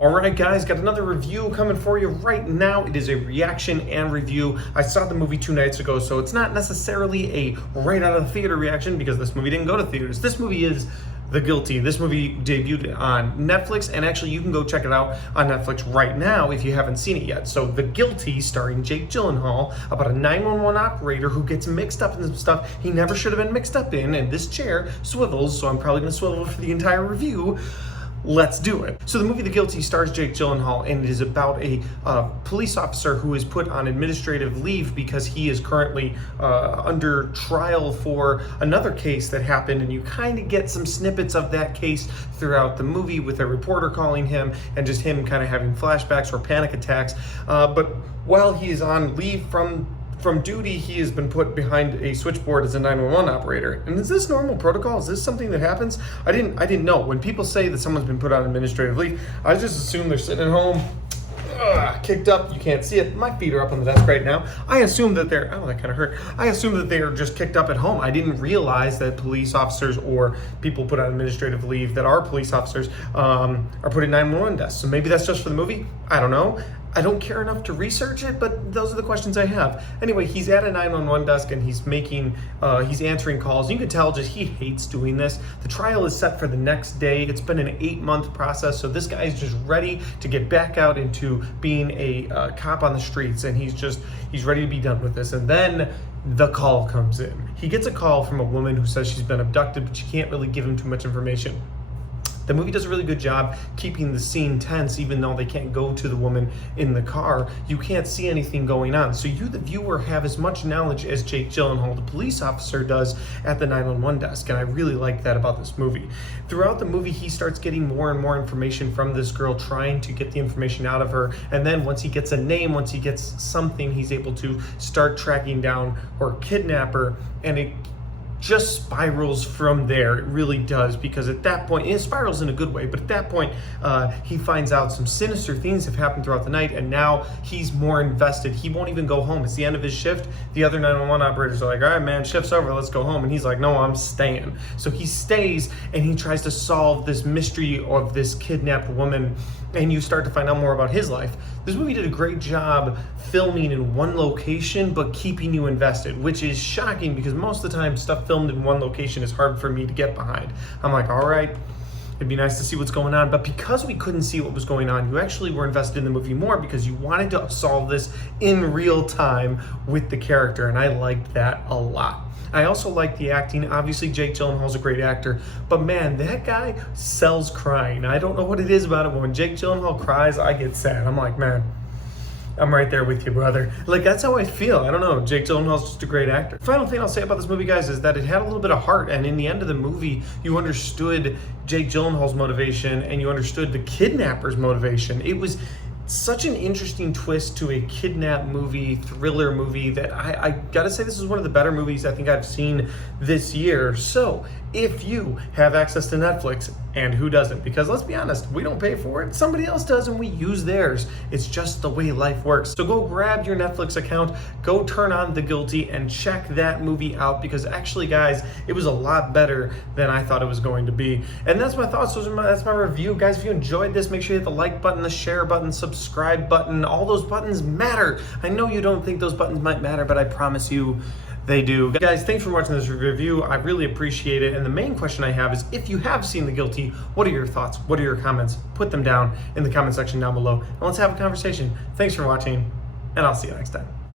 Alright guys, got another review coming for you right now. It is a reaction and review. I saw the movie 2 nights ago, so it's not necessarily a right out of the theater reaction because this movie didn't go to theaters. This movie is The Guilty. This movie debuted on Netflix, and actually you can go check it out on Netflix right now if you haven't seen it yet. So The Guilty, starring Jake Gyllenhaal, about a 911 operator who gets mixed up in some stuff he never should have been mixed up in, and this chair swivels, so I'm probably going to swivel for the entire review. Let's do it. So the movie The Guilty stars Jake Gyllenhaal, and it is about a police officer who is put on administrative leave because he is currently under trial for another case that happened, and you kind of get some snippets of that case throughout the movie with a reporter calling him and just him kind of having flashbacks or panic attacks. But while he is on leave from duty, he has been put behind a switchboard as a 911 operator. And is this normal protocol? Is this something that happens? I didn't know. When people say that someone's been put on administrative leave, I just assume they're sitting at home, kicked up. You can't see it. My feet are up on the desk right now. I assume that they're, oh, that kind of hurt. I assume that they are just kicked up at home. I didn't realize that police officers or people put on administrative leave that are police officers are put in 911 desks. So maybe that's just for the movie. I don't know. I don't care enough to research it, but those are the questions I have. Anyway, he's at a 911 desk and he's answering calls. You can tell just he hates doing this. The trial is set for the next day. It's been an 8-month process, so this guy is just ready to get back out into being a cop on the streets, and he's ready to be done with this. And then the call comes in. He gets a call from a woman who says she's been abducted, but she can't really give him too much information. The movie does a really good job keeping the scene tense, even though they can't go to the woman in the car. You can't see anything going on. So you, the viewer, have as much knowledge as Jake Gyllenhaal, the police officer, does at the 911 desk. And I really like that about this movie. Throughout the movie, he starts getting more and more information from this girl, trying to get the information out of her. And then once he gets a name, once he gets something, he's able to start tracking down her kidnapper. And it just spirals from there. It really does, because at that point, and it spirals in a good way, but at that point he finds out some sinister things have happened throughout the night, and now he's more invested. He won't even go home. It's the end of his shift. The other 911 operators are like, all right man, shift's over, let's go home. And he's like, no, I'm staying. So he stays and he tries to solve this mystery of this kidnapped woman, and you start to find out more about his life. This movie did a great job filming in one location but keeping you invested, which is shocking because most of the time stuff filmed in one location is hard for me to get behind. I'm like, all right, it'd be nice to see what's going on. But because we couldn't see what was going on, you actually were invested in the movie more because you wanted to solve this in real time with the character, and I liked that a lot. I also like the acting. Obviously, Jake Gyllenhaal's a great actor, but man, that guy sells crying. I don't know what it is about it, but when Jake Gyllenhaal cries, I get sad. I'm like, man, I'm right there with you, brother. Like, that's how I feel. I don't know. Jake Gyllenhaal's just a great actor. Final thing I'll say about this movie, guys, is that it had a little bit of heart, and in the end of the movie, you understood Jake Gyllenhaal's motivation, and you understood the kidnapper's motivation. It was such an interesting twist to a kidnap movie, thriller movie, that I gotta say this is one of the better movies I think I've seen this year. So if you have access to Netflix, and who doesn't? Because let's be honest, we don't pay for it. Somebody else does, and we use theirs. It's just the way life works. So go grab your Netflix account, go turn on The Guilty, and check that movie out, because actually, guys, it was a lot better than I thought it was going to be. And that's my thoughts. That's my review. Guys, if you enjoyed this, make sure you hit the like button, the share button, subscribe button. All those buttons matter. I know you don't think those buttons might matter, but I promise you, they do. Guys, thanks for watching this review. I really appreciate it. And the main question I have is, if you have seen The Guilty, what are your thoughts? What are your comments? Put them down in the comment section down below, and let's have a conversation. Thanks for watching, and I'll see you next time.